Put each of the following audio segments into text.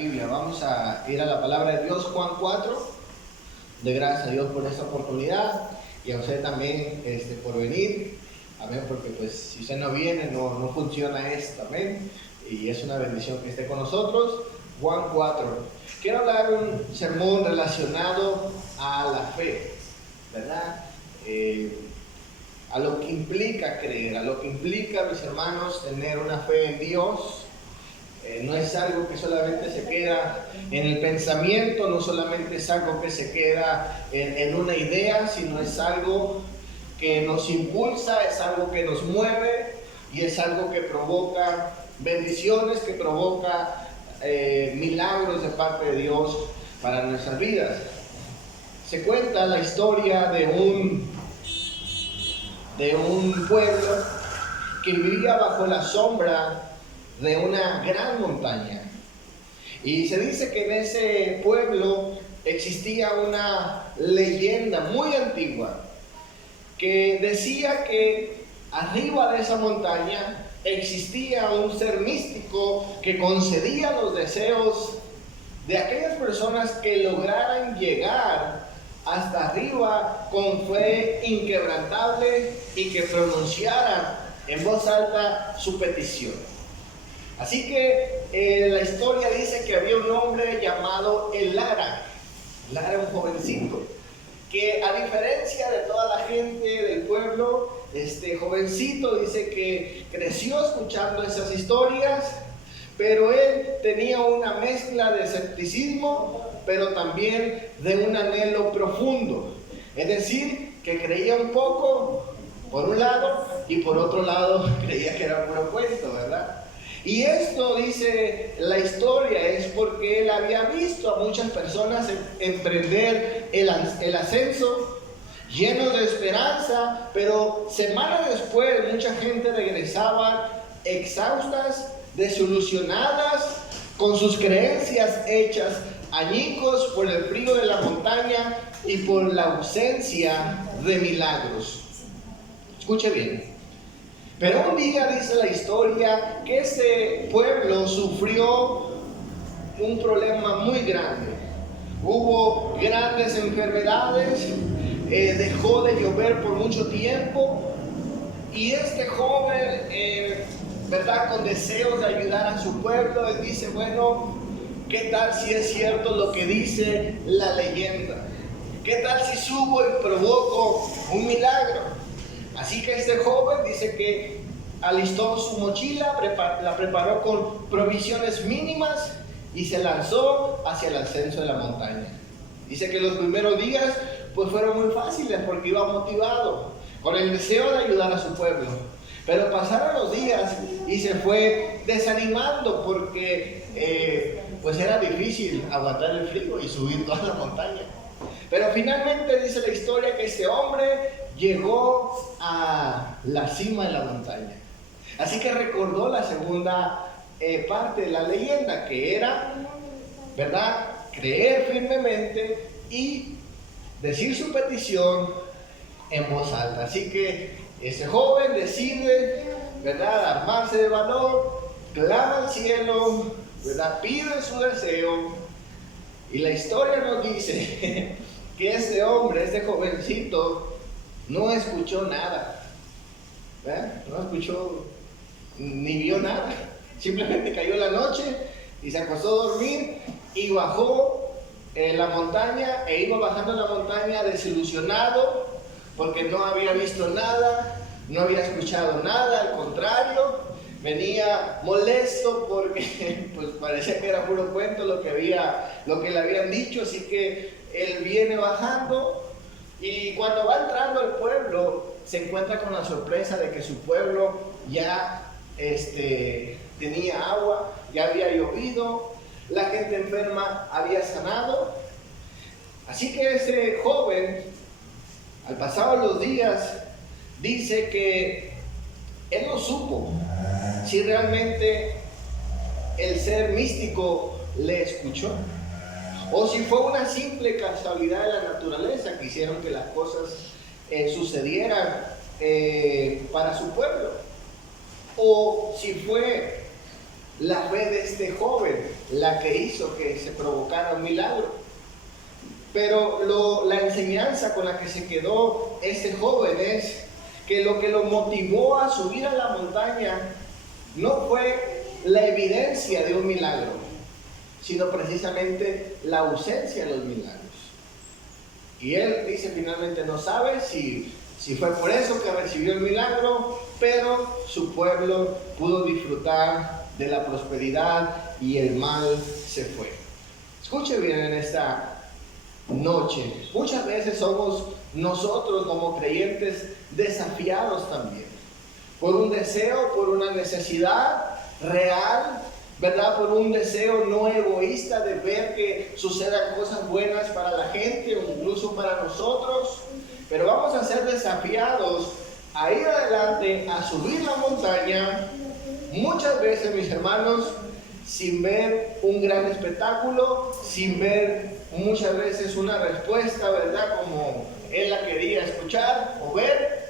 Biblia. Vamos a ir a la palabra de Dios, Juan 4. De gracias a Dios por esta oportunidad y a usted también por venir. Amén, porque pues si usted no viene no funciona esto. Amén. Y es una bendición que esté con nosotros. Juan 4. Quiero hablar un sermón relacionado a la fe, ¿verdad? A lo que implica creer, a lo que implica, mis hermanos, tener una fe en Dios. No es algo que solamente se queda en el pensamiento, no solamente es algo que se queda en una idea, sino es algo que nos impulsa, es algo que nos mueve y es algo que provoca bendiciones, que provoca milagros de parte de Dios para nuestras vidas. Se cuenta la historia de un pueblo que vivía bajo la sombra de una gran montaña. Y se dice que en ese pueblo existía una leyenda muy antigua que decía que arriba de esa montaña existía un ser místico que concedía los deseos de aquellas personas que lograran llegar hasta arriba con fe inquebrantable y que pronunciaran en voz alta su petición. Así que la historia dice que había un hombre llamado Lara. Lara era un jovencito que, a diferencia de toda la gente del pueblo, este jovencito dice que creció escuchando esas historias, pero él tenía una mezcla de escepticismo, pero también de un anhelo profundo. Es decir, que creía un poco por un lado y por otro lado creía que era puro cuento, ¿verdad? Y esto, dice la historia, es porque él había visto a muchas personas emprender el ascenso llenos de esperanza, pero semanas después mucha gente regresaba exhaustas, desilusionadas, con sus creencias hechas añicos por el frío de la montaña y por la ausencia de milagros. Escuche bien. Pero un día dice la historia que ese pueblo sufrió un problema muy grande. Hubo grandes enfermedades, dejó de llover por mucho tiempo y este joven, ¿verdad?, con deseos de ayudar a su pueblo, él dice, bueno, ¿qué tal si es cierto lo que dice la leyenda? ¿Qué tal si subo y provoco un milagro? Así que este joven dice que alistó su mochila, la preparó con provisiones mínimas y se lanzó hacia el ascenso de la montaña. Dice que los primeros días pues fueron muy fáciles porque iba motivado, con el deseo de ayudar a su pueblo. Pero pasaron los días y se fue desanimando porque pues era difícil aguantar el frío y subir toda la montaña. Pero finalmente dice la historia que este hombre llegó a la cima de la montaña. Así que recordó la segunda parte de la leyenda, que era, ¿verdad?, creer firmemente y decir su petición en voz alta. Así que ese joven decide, ¿verdad?, armarse de valor, clama al cielo, ¿verdad?, pide su deseo. Y la historia nos dice que este hombre, este jovencito, no escuchó nada, ¿verdad? No escuchó ni vio nada. Simplemente cayó la noche y se acostó a dormir y bajó la montaña e iba bajando la montaña desilusionado porque no había visto nada, no había escuchado nada, al contrario, venía molesto porque pues parecía que era puro cuento lo que le habían dicho. Así que él viene bajando y cuando va entrando al pueblo se encuentra con la sorpresa de que su pueblo ya tenía agua, ya había llovido, la gente enferma había sanado. Así que ese joven, al pasar los días, dice que él no supo si realmente el ser místico le escuchó o si fue una simple casualidad de la naturaleza que hicieron que las cosas sucedieran para su pueblo, o si fue la fe de este joven la que hizo que se provocara un milagro. Pero la enseñanza con la que se quedó este joven es que lo que lo motivó a subir a la montaña no fue la evidencia de un milagro, sino precisamente la ausencia de los milagros. Y él dice finalmente, no sabe si fue por eso que recibió el milagro, pero su pueblo pudo disfrutar de la prosperidad y el mal se fue. Escuche bien en esta noche, muchas veces somos nosotros como creyentes desafiados también por un deseo, por una necesidad real, ¿verdad? Por un deseo no egoísta de ver que sucedan cosas buenas para la gente o incluso para nosotros, pero vamos a ser desafiados a ir adelante, a subir la montaña, muchas veces, mis hermanos, sin ver un gran espectáculo, sin ver muchas veces una respuesta, ¿verdad?, como él la quería escuchar o ver,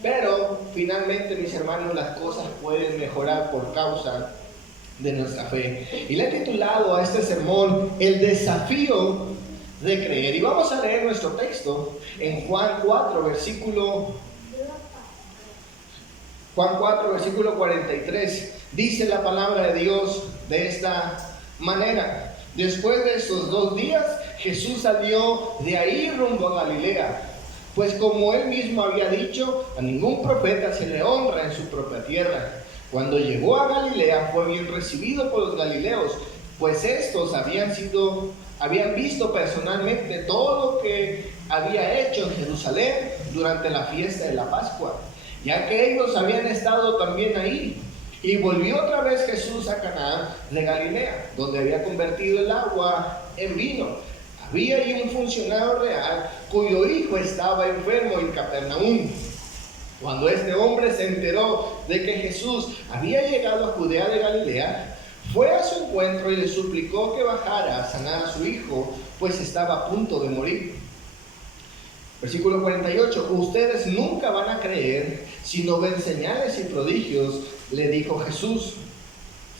pero finalmente, mis hermanos, las cosas pueden mejorar por causa de nuestra fe. Y le he titulado a este sermón El desafío de creer. Y vamos a leer nuestro texto en Juan 4, versículo 43. Dice la palabra de Dios de esta manera: después de estos 2 días, Jesús salió de ahí rumbo a Galilea, pues como él mismo había dicho, a ningún profeta se le honra en su propia tierra. Cuando llegó a Galilea fue bien recibido por los galileos, pues estos habían visto personalmente todo lo que había hecho en Jerusalén durante la fiesta de la Pascua, ya que ellos habían estado también ahí. Y volvió otra vez Jesús a Caná de Galilea, donde había convertido el agua en vino. Había ahí un funcionario real cuyo hijo estaba enfermo en Capernaum. Cuando este hombre se enteró de que Jesús había llegado a Judea de Galilea, fue a su encuentro y le suplicó que bajara a sanar a su hijo, pues estaba a punto de morir. Versículo 48, ustedes nunca van a creer si no ven señales y prodigios, le dijo Jesús.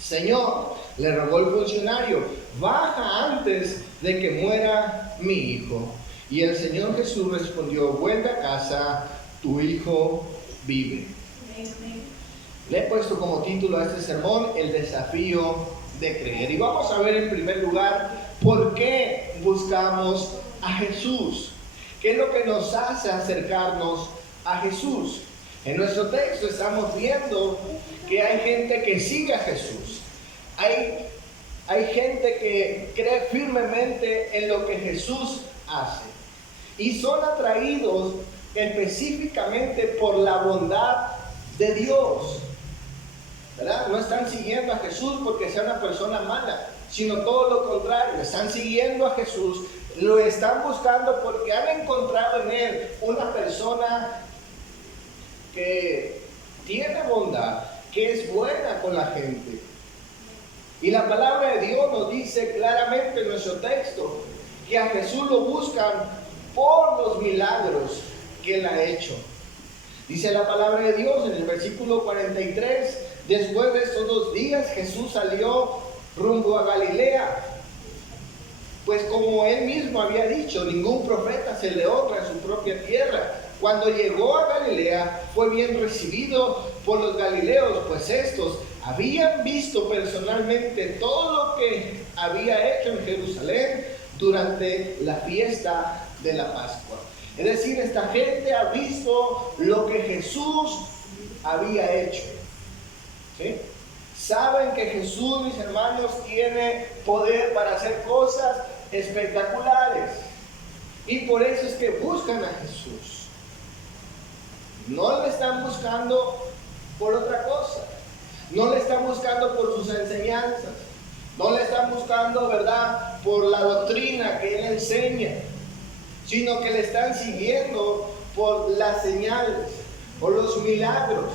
Señor, le rogó el funcionario, baja antes de que muera mi hijo. Y el Señor Jesús respondió, vuelve a casa, tu hijo vive. Le he puesto como título a este sermón, El desafío de creer. Y vamos a ver en primer lugar, ¿por qué buscamos a Jesús? ¿Qué es lo que nos hace acercarnos a Jesús? En nuestro texto estamos viendo que hay gente que sigue a Jesús. Hay gente que cree firmemente en lo que Jesús hace. Y son atraídos específicamente por la bondad de Dios, ¿verdad? No están siguiendo a Jesús porque sea una persona mala, sino todo lo contrario. Están siguiendo a Jesús, lo están buscando porque han encontrado en Él una persona que tiene bondad, que es buena con la gente. Y la palabra de Dios nos dice claramente en nuestro texto que a Jesús lo buscan por los milagros que Él ha hecho. Dice la palabra de Dios en el versículo 43, después de estos 2 días Jesús salió rumbo a Galilea, pues como Él mismo había dicho, ningún profeta se le honra en su propia tierra. Cuando llegó a Galilea fue bien recibido por los galileos, pues estos habían visto personalmente todo lo que había hecho en Jerusalén durante la fiesta de la Pascua. Es decir, esta gente ha visto lo que Jesús había hecho. ¿Sí? Saben que Jesús, mis hermanos, tiene poder para hacer cosas espectaculares. Y por eso es que buscan a Jesús. No le están buscando por otra cosa. No le están buscando por sus enseñanzas. No le están buscando, ¿verdad?, por la doctrina que Él enseña, sino que le están siguiendo por las señales, por los milagros.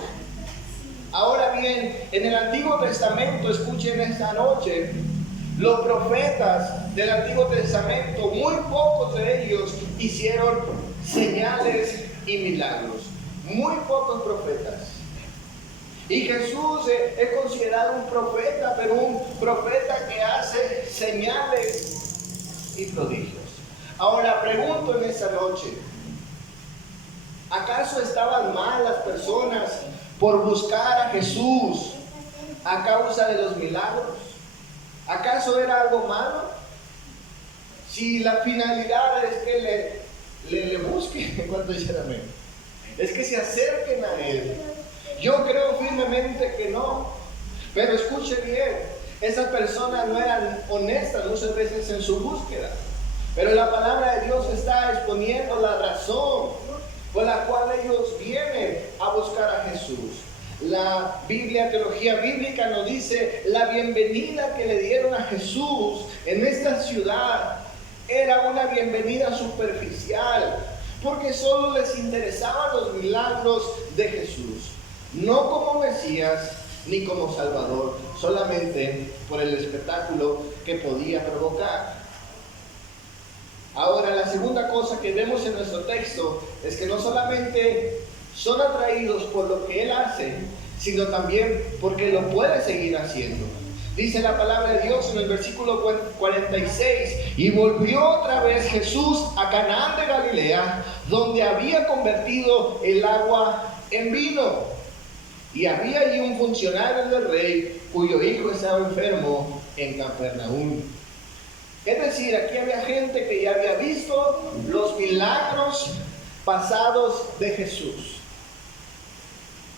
Ahora bien, en el Antiguo Testamento, escuchen esta noche, los profetas del Antiguo Testamento, muy pocos de ellos hicieron señales y milagros. Muy pocos profetas. Y Jesús es considerado un profeta, pero un profeta que hace señales y prodigios. Ahora pregunto en esta noche, ¿acaso estaban mal las personas por buscar a Jesús a causa de los milagros? ¿Acaso era algo malo? Si la finalidad es que le busquen, cuando dicen amén, es que se acerquen a Él. Yo creo firmemente que no. Pero escuche bien, esas personas no eran honestas muchas veces en su búsqueda. Pero la palabra de Dios está exponiendo la razón por la cual ellos vienen a buscar a Jesús. La Biblia, teología bíblica, nos dice la bienvenida que le dieron a Jesús en esta ciudad era una bienvenida superficial, porque solo les interesaban los milagros de Jesús, no como Mesías ni como Salvador, solamente por el espectáculo que podía provocar. Ahora, la segunda cosa que vemos en nuestro texto es que no solamente son atraídos por lo que Él hace, sino también porque lo puede seguir haciendo. Dice la palabra de Dios en el versículo 46, y volvió otra vez Jesús a Canaán de Galilea, donde había convertido el agua en vino. Y había allí un funcionario del rey, cuyo hijo estaba enfermo en Capernaum. Es decir, aquí había gente que ya había visto los milagros pasados de Jesús.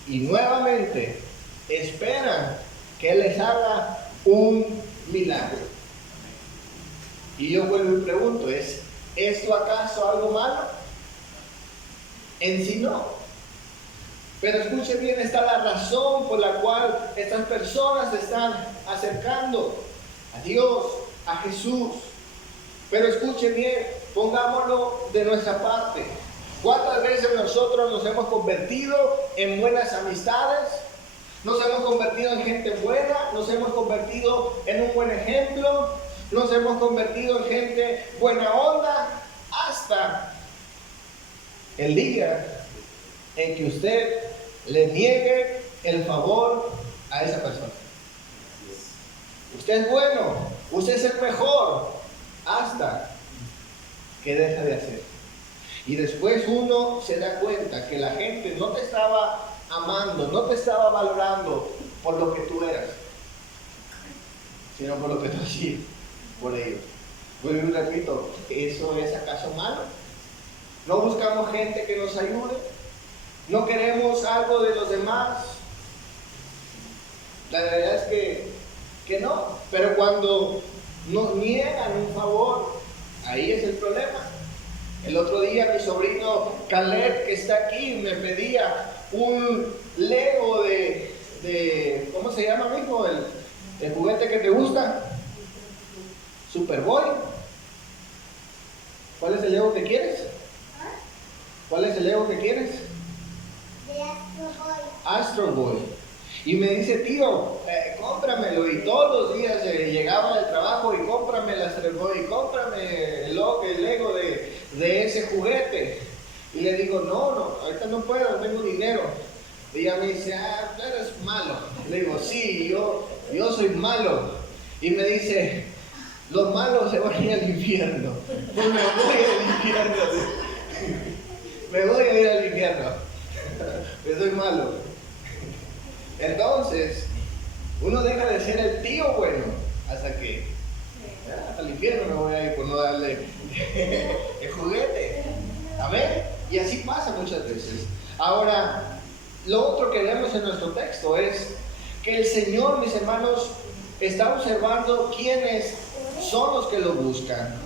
Y nuevamente esperan que Él les haga un milagro. Y yo vuelvo y pregunto, ¿es esto acaso algo malo? En sí no. Pero escuche bien, está la razón por la cual estas personas se están acercando a Dios, a Jesús. Pero escuche bien, pongámoslo de nuestra parte. ¿Cuántas veces nosotros nos hemos convertido en buenas amistades? Nos hemos convertido en gente buena, nos hemos convertido en un buen ejemplo, nos hemos convertido en gente buena onda, hasta el día en que usted le niegue el favor a esa persona. Usted es bueno, usted es el mejor, hasta que deja de hacer. Y después uno se da cuenta que la gente no te estaba amando, no te estaba valorando por lo que tú eras, sino por lo que tú hacías por ellos. Vuelvo y repito, ¿eso es acaso malo? ¿No buscamos gente que nos ayude? ¿No queremos algo de los demás? La verdad es que no. Pero cuando nos niegan un favor, ahí es el problema. El otro día mi sobrino Caleb, que está aquí, me pedía un Lego de ¿cómo se llama, mijo? El juguete que te gusta. Superboy. ¿Cuál es el Lego que quieres? ¿Cuál es el Lego que quieres? De Astro Boy. Astro Boy. Y me dice, tío, cómpramelo. Y todos los días llegaba del trabajo y cómprame el Astro Boy, y cómprame el Lego de ese juguete. Y le digo, no, ahorita no puedo, no tengo dinero. Y ella me dice, tú eres malo. Le digo, sí, yo soy malo. Y me dice, los malos se van a ir al infierno. Pues me voy al infierno. Me voy a ir al infierno. Yo soy malo. Entonces, uno deja de ser el tío bueno hasta que hasta el infierno me voy a ir por no darle el juguete. Amén. Y así pasa muchas veces. Ahora, lo otro que vemos en nuestro texto es que el Señor, mis hermanos, está observando quiénes son los que lo buscan.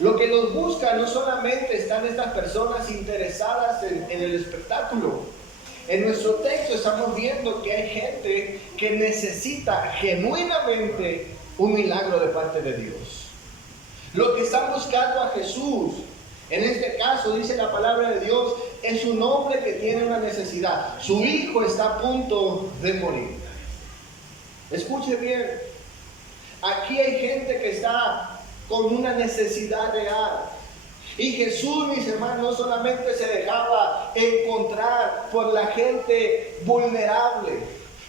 Lo que los busca no solamente están estas personas interesadas en el espectáculo. En nuestro texto estamos viendo que hay gente que necesita genuinamente un milagro de parte de Dios. Lo que están buscando a Jesús, en este caso dice la palabra de Dios, es un hombre que tiene una necesidad. Su hijo está a punto de morir. Escuche bien, aquí hay gente que está con una necesidad real. Y Jesús, mis hermanos, no solamente se dejaba encontrar por la gente vulnerable,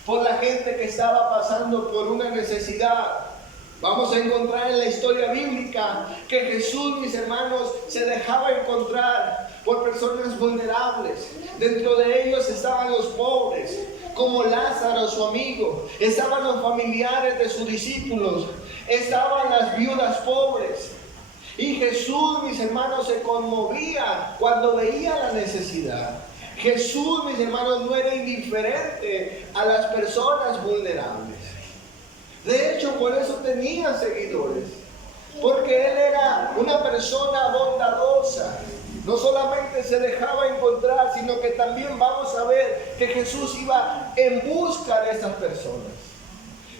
por la gente que estaba pasando por una necesidad. Vamos a encontrar en la historia bíblica que Jesús, mis hermanos, se dejaba encontrar por personas vulnerables. Dentro de ellos estaban los pobres, como Lázaro, su amigo. Estaban los familiares de sus discípulos. Estaban las viudas pobres. Y Jesús, mis hermanos, se conmovía cuando veía la necesidad. Jesús, mis hermanos, no era indiferente a las personas vulnerables. De hecho, por eso tenía seguidores. Porque Él era una persona bondadosa. No solamente se dejaba encontrar, sino que también vamos a ver que Jesús iba en busca de estas personas.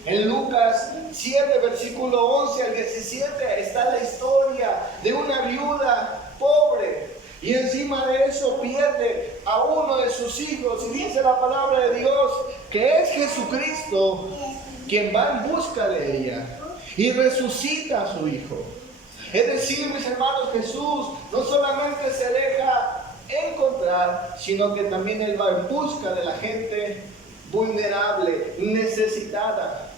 En Lucas 7, versículo 11 al 17, está la historia de una viuda pobre. Y encima de eso pierde a uno de sus hijos. Y dice la palabra de Dios que es Jesucristo quien va en busca de ella y resucita a su hijo. Es decir, mis hermanos, Jesús no solamente se deja encontrar, sino que también Él va en busca de la gente vulnerable, necesitada.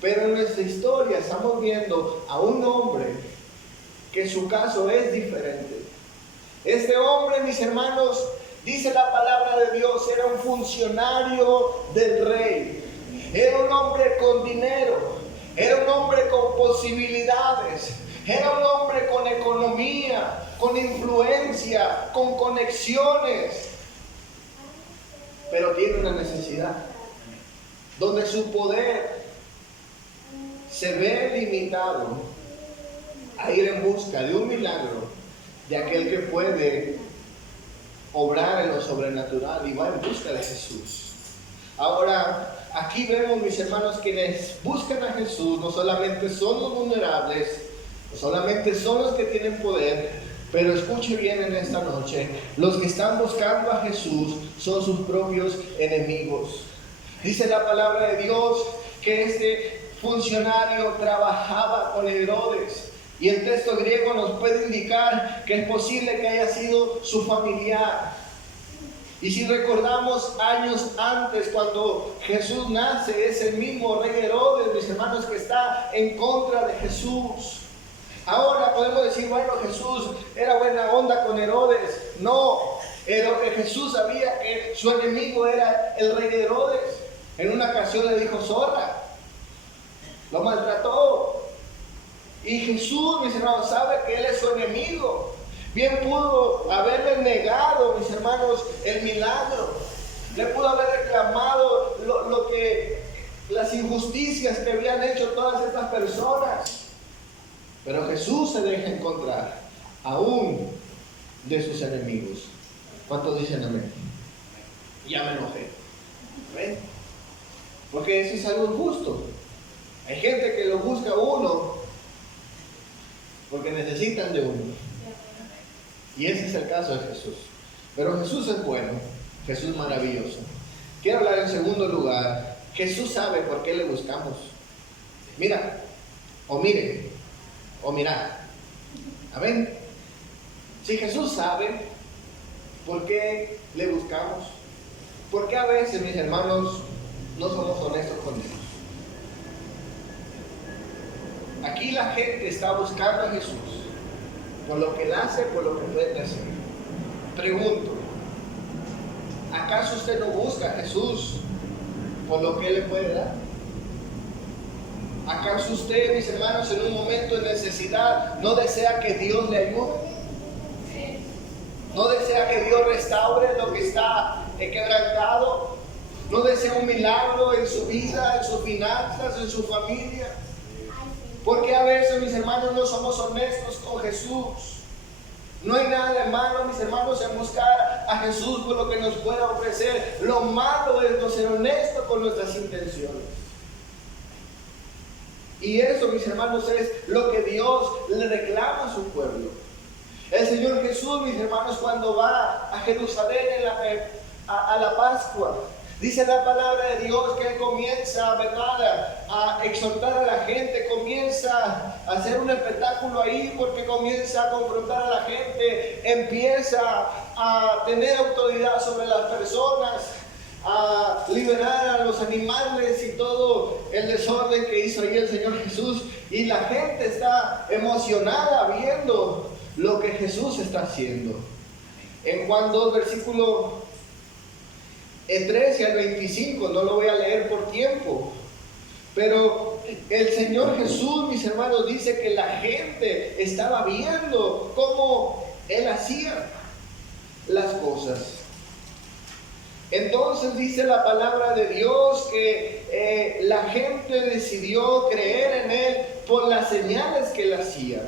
Pero en nuestra historia estamos viendo a un hombre que su caso es diferente. Este hombre, mis hermanos, dice la palabra de Dios, era un funcionario del rey. Era un hombre con dinero, era un hombre con posibilidades, era un hombre con economía, con influencia, con conexiones. Pero tiene una necesidad, donde su poder se ve limitado a ir en busca de un milagro de aquel que puede obrar en lo sobrenatural, y va en busca de Jesús. Ahora, aquí vemos, mis hermanos, quienes buscan a Jesús no solamente son los vulnerables, no solamente son los que tienen poder, pero escuche bien en esta noche, los que están buscando a Jesús son sus propios enemigos. Dice la palabra de Dios que este funcionario trabajaba con Herodes. Y el texto griego nos puede indicar que es posible que haya sido su familiar. Y si recordamos años antes, cuando Jesús nace, es el mismo rey Herodes, mis hermanos, que está en contra de Jesús. Ahora podemos decir, bueno, Jesús era buena onda con Herodes. No, Jesús sabía que su enemigo era el rey Herodes. En una ocasión le dijo zorra, lo maltrató. Y Jesús, mis hermanos, sabe que Él es su enemigo. Bien pudo haberle negado, mis hermanos, el milagro. Le pudo haber reclamado las injusticias que habían hecho todas estas personas. Pero Jesús se deja encontrar aún de sus enemigos. ¿Cuántos dicen amén? Ya me enojé. ¿Ven? Porque eso es algo injusto. Hay gente que lo busca a uno porque necesitan de uno. Y ese es el caso de Jesús. Pero Jesús es bueno, Jesús es maravilloso. Quiero hablar en segundo lugar, Jesús sabe por qué le buscamos. Mira, o mire, o mirad. Amén. Si Jesús sabe por qué le buscamos, ¿por qué a veces, mis hermanos, no somos honestos con Dios? Aquí la gente está buscando a Jesús por lo que Él hace, por lo que puede hacer. Pregunto, ¿acaso usted no busca a Jesús por lo que Él le puede dar? ¿Acaso usted, mis hermanos, en un momento de necesidad no desea que Dios le ayude? ¿No desea que Dios restaure lo que está quebrantado? ¿No desea un milagro en su vida, en sus finanzas, en su familia? Porque a veces, mis hermanos, no somos honestos con Jesús. No hay nada de malo, mis hermanos, en buscar a Jesús por lo que nos pueda ofrecer. Lo malo es no ser honesto con nuestras intenciones. Y eso, mis hermanos, es lo que Dios le reclama a su pueblo. El Señor Jesús, mis hermanos, cuando va a Jerusalén a la Pascua, Dice la palabra de Dios que Él comienza, ¿verdad?, a exhortar a la gente, comienza a hacer un espectáculo ahí porque comienza a confrontar a la gente, empieza a tener autoridad sobre las personas, a liberar a los animales y todo el desorden que hizo ahí el Señor Jesús. Y la gente está emocionada viendo lo que Jesús está haciendo. En Juan 2, versículo 13 al 25, no lo voy a leer por tiempo, pero el Señor Jesús, mis hermanos, dice que la gente estaba viendo cómo Él hacía las cosas. Entonces dice la palabra de Dios que la gente decidió creer en Él por las señales que Él hacía.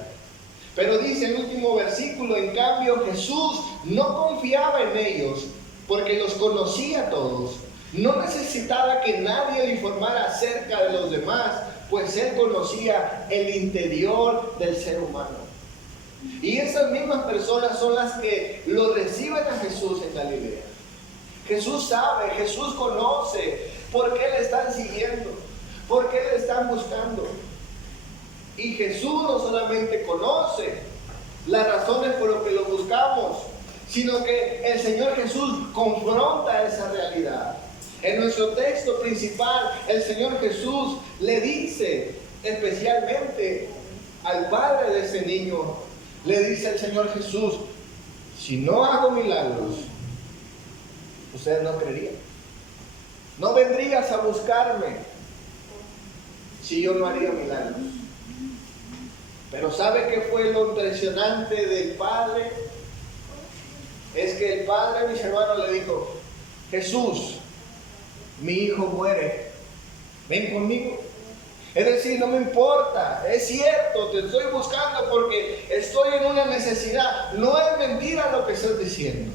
Pero dice el último versículo, en cambio Jesús no confiaba en ellos, porque los conocía a todos. No necesitaba que nadie le informara acerca de los demás, pues Él conocía el interior del ser humano. Y esas mismas personas son las que lo reciben a Jesús en Galilea. Jesús sabe, Jesús conoce por qué le están siguiendo, por qué le están buscando. Y Jesús no solamente conoce las razones por las que lo buscamos, sino que el Señor Jesús confronta esa realidad. En nuestro texto principal, el Señor Jesús le dice especialmente al padre de ese niño, le dice el Señor Jesús, si no hago milagros, ustedes no creerían. No vendrías a buscarme si yo no haría milagros. Pero ¿sabe qué fue lo impresionante del Padre? Es que el Padre, mis hermanos, le dijo, Jesús, mi hijo muere, ven conmigo. Es decir, no me importa, es cierto, te estoy buscando porque estoy en una necesidad. No es mentira lo que estoy diciendo.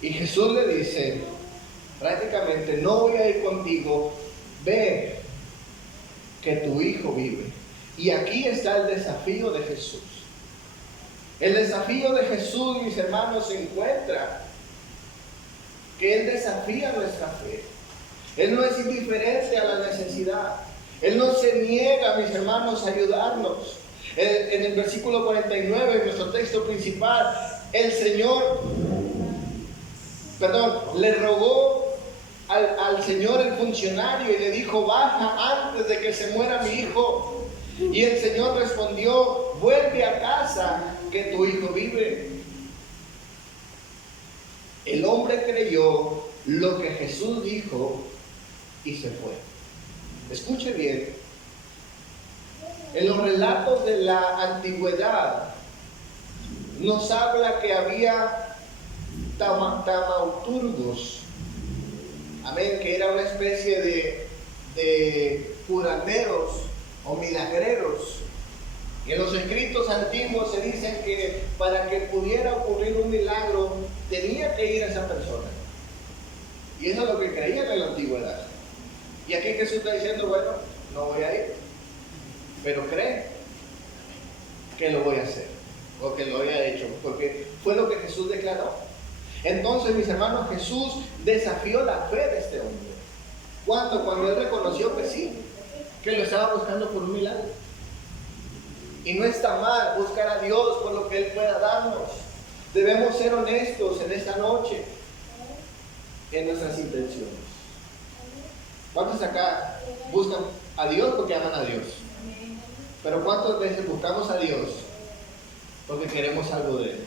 Y Jesús le dice, prácticamente, no voy a ir contigo, ve que tu hijo vive. Y aquí está el desafío de Jesús. El desafío de Jesús, mis hermanos, se encuentra que Él desafía nuestra fe. Él no es indiferente a la necesidad. Él no se niega, mis hermanos, a ayudarnos. En el versículo 49, en nuestro texto principal, el Señor, le rogó al Señor el funcionario y le dijo, baja antes de que se muera mi hijo. Y el Señor respondió, vuelve a casa, que tu hijo vive. El hombre creyó lo que Jesús dijo y se fue. Escuche bien, en los relatos de la antigüedad nos habla que había taumaturgos, amén, que era una especie de curanderos o milagreros. Y en los escritos antiguos se dicen que para que pudiera ocurrir un milagro tenía que ir a esa persona. Y eso es lo que creían en la antigüedad. Y aquí Jesús está diciendo, bueno, no voy a ir, pero cree que lo voy a hacer, o que lo haya hecho, porque fue lo que Jesús declaró. Entonces, mis hermanos, Jesús desafió la fe de este hombre. Cuando él reconoció que sí, que lo estaba buscando por un milagro. Y no está mal buscar a Dios por lo que Él pueda darnos. Debemos ser honestos en esta noche en nuestras intenciones. ¿Cuántos acá buscan a Dios porque aman a Dios? Pero ¿cuántas veces buscamos a Dios porque queremos algo de Él?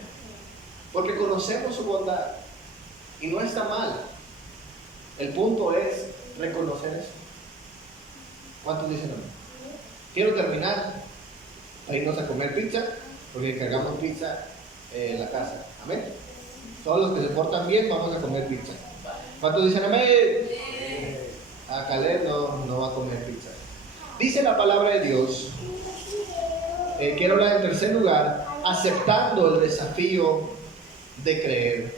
Porque conocemos su bondad. Y no está mal. El punto es reconocer eso. ¿Cuántos dicen amén? Quiero terminar para irnos a comer pizza, porque cargamos pizza en la casa. Amén. Todos los que se portan bien vamos a comer pizza. ¿Cuántos dicen amén? A Caleb no va a comer pizza. Dice la palabra de Dios, quiero hablar en tercer lugar, aceptando el desafío de creer.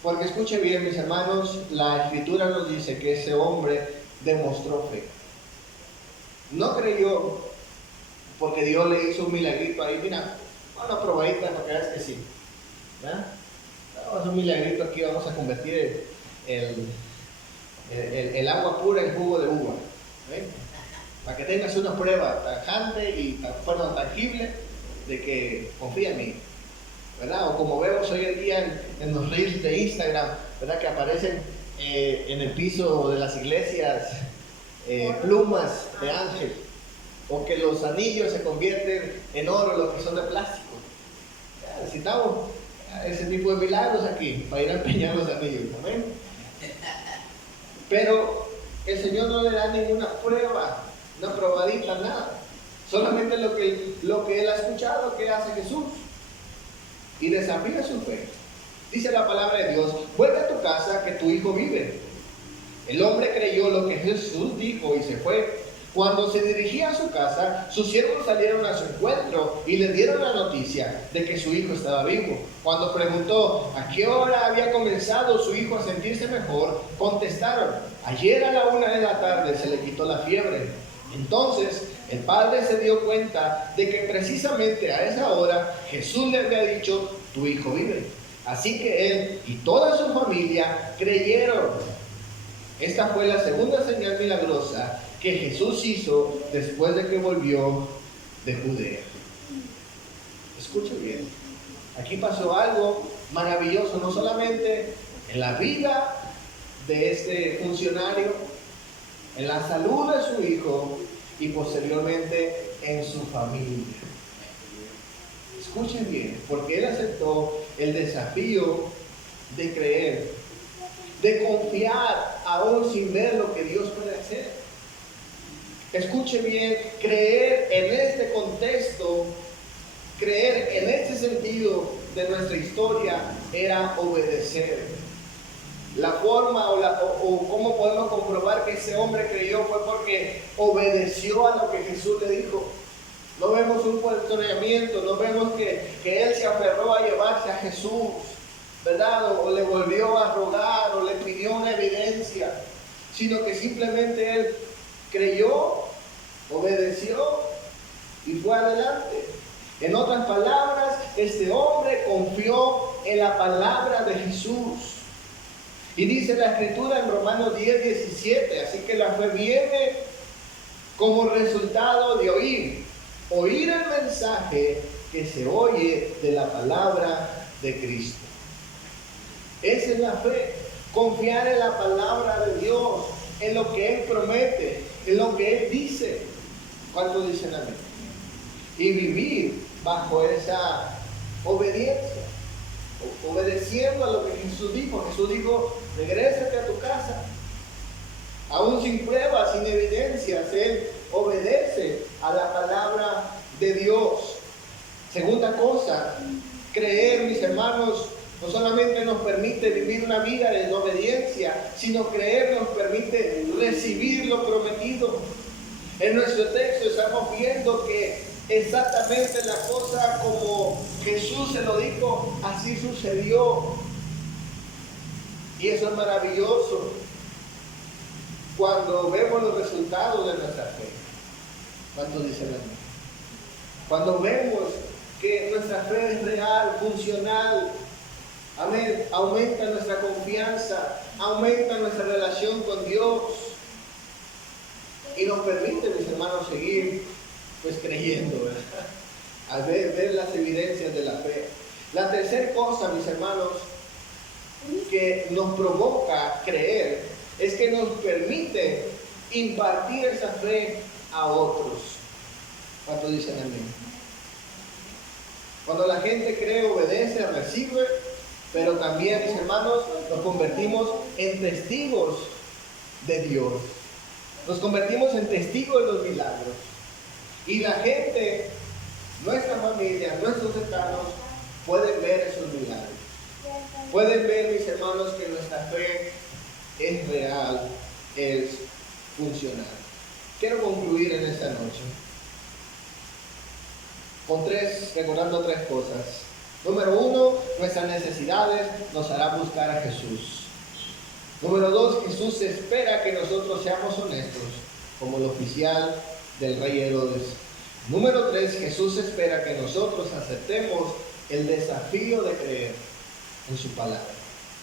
Porque escuche bien, mis hermanos, la escritura nos dice que ese hombre demostró fe. No creyó porque Dios le hizo un milagrito ahí, mira, una probadita para que veas que sí. ¿Verdad? Vamos a un milagrito aquí, vamos a convertir el agua pura en jugo de uva. ¿Eh? Para que tengas una prueba tajante y tangible de que confía en mí, ¿verdad? O como vemos hoy en día en los reels de Instagram, ¿verdad? Que aparecen en el piso de las iglesias plumas de ángel, o que los anillos se convierten en oro, los que son de plástico. Ya, necesitamos ese tipo de milagros aquí para ir a empeñar los anillos, ¿amén? Pero el Señor no le da ninguna prueba, una probadita, nada. Solamente lo que Él ha escuchado que hace Jesús. Y desafía su fe. Dice la palabra de Dios: vuelve a tu casa, que tu hijo vive. El hombre creyó lo que Jesús dijo y se fue. Cuando se dirigía a su casa, sus siervos salieron a su encuentro y le dieron la noticia de que su hijo estaba vivo. Cuando preguntó a qué hora había comenzado su hijo a sentirse mejor, contestaron: ayer a la 1 de la tarde se le quitó la fiebre. Entonces el padre se dio cuenta de que precisamente a esa hora Jesús le había dicho: tu hijo vive. Así que él y toda su familia creyeron. Esta fue la segunda señal milagrosa que Jesús hizo después de que volvió de Judea. Escuche bien, aquí pasó algo maravilloso, no solamente en la vida de este funcionario, en la salud de su hijo y posteriormente en su familia. Escuchen bien, porque él aceptó el desafío de creer, de confiar aún sin ver lo que Dios puede hacer. Escuche bien, creer en este contexto, creer en este sentido de nuestra historia era obedecer. La forma o cómo podemos comprobar que ese hombre creyó fue porque obedeció a lo que Jesús le dijo. No vemos un cuestionamiento, no vemos que él se aferró a llevarse a Jesús, ¿verdad? O le volvió a rogar o le pidió una evidencia, sino que simplemente él creyó, obedeció y fue adelante. En otras palabras, este hombre confió en la palabra de Jesús. Y dice la Escritura en Romanos 10:17, así que la fe viene como resultado de oír el mensaje que se oye de la palabra de Cristo. Esa es la fe, confiar en la palabra de Dios, en lo que Él promete, en lo que Él dice. ¿Cuántos dicen amén? Y vivir bajo esa obediencia, obedeciendo a lo que Jesús dijo. Jesús dijo: regrésate a tu casa. Aún sin pruebas, sin evidencias, Él obedece a la palabra de Dios. Segunda cosa, creer, mis hermanos, no solamente nos permite vivir una vida de obediencia, sino creer nos permite recibir lo prometido. En nuestro texto estamos viendo que exactamente la cosa como Jesús se lo dijo, así sucedió. Y eso es maravilloso cuando vemos los resultados de nuestra fe. ¿Cuántos dicen amén? Cuando vemos que nuestra fe es real, funcional, amén, aumenta nuestra confianza, aumenta nuestra relación con Dios y nos permite, mis hermanos, seguir pues creyendo, ¿verdad? Al ver las evidencias de la fe. La tercera cosa, mis hermanos, que nos provoca creer es que nos permite impartir esa fe a otros. ¿Cuántos dicen amén? Cuando la gente cree, obedece, recibe, pero también, mis hermanos, nos convertimos en testigos de Dios. Nos convertimos en testigos de los milagros. Y la gente, nuestra familia, nuestros cercanos, pueden ver esos milagros. Pueden ver, mis hermanos, que nuestra fe es real, es funcional. Quiero concluir en esta noche recordando tres cosas. Número uno, nuestras necesidades nos harán buscar a Jesús. Número dos, Jesús espera que nosotros seamos honestos, como el oficial del rey Herodes. Número tres, Jesús espera que nosotros aceptemos el desafío de creer. en su palabra.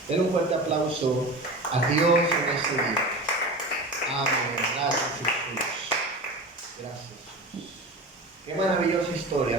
Den un fuerte aplauso a Dios en este día. Amén. Gracias, Jesús. Gracias, Jesús. Qué maravillosa historia.